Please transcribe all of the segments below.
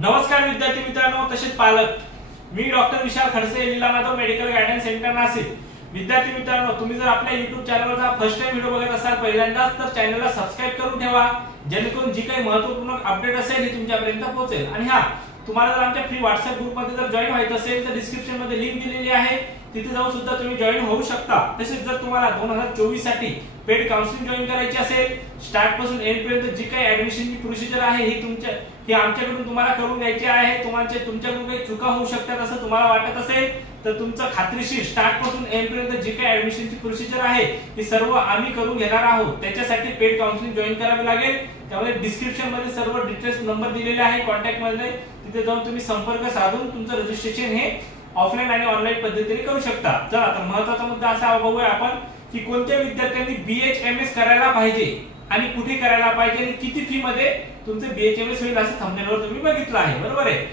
नमस्कार विद्यार्थी मित्रांनो तसेच पालक, मी doctor Vishal Khadse, Leela Madhav medical guidance centre Nashik. विद्यार्थी मित्रांनो, तुम्ही जर आपल्या YouTube चॅनलवरचा फर्स्ट टाइम व्हिडिओ बघत असाल पहिल्यांदाच, तर चॅनलला सबस्क्राइब करून ठेवा, जेणेकरून जी काही महत्त्वपूर्ण अपडेट असेल ती तुमच्यापर्यंत पोहोचेल। आणि हा, तुम्हाला जर आमच्या फ्री WhatsApp ग्रुपमध्ये जर जॉइन व्हायचं असेल तर डिस्क्रिप्शन मध्ये लिंक दिलेली आहे, तिथे जाऊन सुद्धा तुम्ही जॉइन होऊ शकता। तसेच जर तुम्हाला 2024 साठी पेड काउन्सिलिंग जॉइन करायची असेल, स्टार्ट पासून एंड पर्यंत जी काही ऍडमिशनची प्रोसिजर आहे ही आमच्याकडून तुम्हाला करून घ्यायची आहे। तुमच्याकडून काही चुका होऊ शकतात असं तुम्हाला वाटत असेल तर तुमचं खात्रीशीर स्टार्ट पासून एंड पर्यंत जी काही ऍडमिशनची प्रोसिजर आहे ही सर्व आम्ही करून घेणार आहोत। त्याच्यासाठी पेड काउन्सिलिंग जॉइन करावे लागेल। त्यामुळे डिस्क्रिप्शन मध्ये सर्व डिटेल्स नंबर दिलेले आहे कॉन्टॅक्ट मध्ये, तिथे जाऊन तुम्ही संपर्क साधून तुमचं रजिस्ट्रेशन हे ऑफलाइन आणि ऑनलाइन पद्धतीने करू शकता। चला आता महत्त्वाचा मुद्दा असा बघूया आपण की कोणत्या विद्यार्थ्यांनी BHMS करायला पाहिजे आणि कुठे करायला पाहिजे आणि किती फी मध्ये तुमचे BHMS होईल असं थंबनेलवर तुम्ही बघितलं आहे, बरोबर आहे।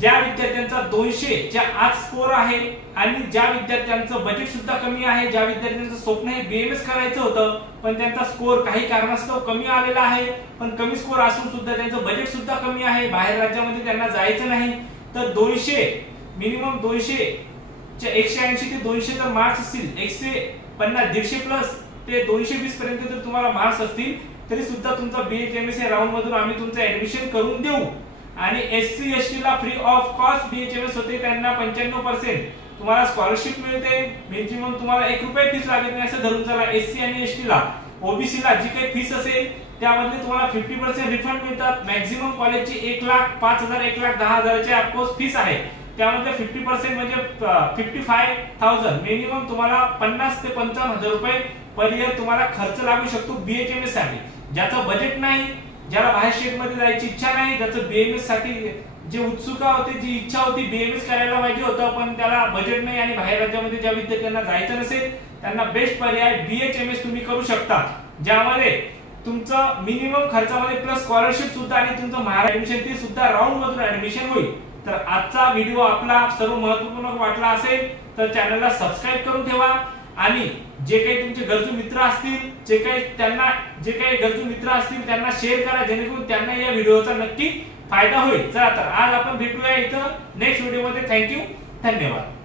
ज्या विद्यार्थ्यांचा 200 च्या आत स्कोर आहे आणि ज्या विद्यार्थ्यांचं बजेट सुद्धा कमी आहे, ज्या विद्यार्थ्यांचं स्वप्न हे BMS करायचं होतं पण त्यांचा स्कोर काही कारणास्तव कमी आलेला आहे, पण कमी स्कोर असून सुद्धा त्यांचं बजेट सुद्धा कमी आहे, बाहेर राज्यामध्ये त्यांना जायचं नाही, तर 200 मिनिमम 200 च्या 180 ते 200 जर मार्क्स असतील, 150 150 प्लस ते 220 पर्यंत जर तुम्हाला मार्क्स असतील तरी सुद्धा तुमचा BHMS या राऊंड मधून आम्ही तुमचं ऍडमिशन करून देऊ। आणि SC ST ला फ्री ऑफ कॉस्ट BHMS होते, त्यांना 95% तुम्हाला स्कॉलरशिप मिळते, मिनिमम तुम्हाला 1 रुपया फीस लागत नाही असं धरून चला। SC आणि ST ला, OBC ला जी काही फीस असेल त्यामध्ये तुम्हाला 50% रिफंड मिळतात। मॅक्झिमम कॉलेजची 1,05,000 1,10,000 ची ऑफकोर्स फीस आहे, त्यामध्ये 50% म्हणजे 55,000 मिनिमम तुम्हाला 50 ते 55,000 रुपये पर इयर तुम्हाला खर्च लागू शकतो BHMS साठी। ज्याचं बजेट नाही, ज्याला बाहेर स्टेट मध्ये जायची इच्छा नाही, ज्याचं BMS साठी जे उत्सुकता होती, जी इच्छा होती BMS करायला पाहिजे होतं पण त्याला बजेट नाही आणि बाहेर राज्यामध्ये ज्या विद्यार्थ्यांना जायचं नसेल त्यांना बेस्ट पर्याय BHMS तुम्ही करू शकता, ज्यामध्ये तुमचं मिनिमम खर्चामध्ये प्लस स्कॉलरशिप सुद्धा आणि तुमचं महाराष्ट्र ऍडमिशन ते सुद्धा राऊंड मधून ऍडमिशन होईल। तर आजचा व्हिडिओ आपला सर्व महत्त्वपूर्ण वाटला असेल तर चॅनलला सबस्क्राइब करून ठेवा आणि जे काही तुमचे गरजू मित्र असतील, जे काही गरजू मित्र असतील त्यांना शेअर करा, जेणेकरून त्यांना या व्हिडिओचा नक्की फायदा होईल। चला तर आज आपण भेटूया इथं नेक्स्ट व्हिडिओ मध्ये। थँक्यू, धन्यवाद।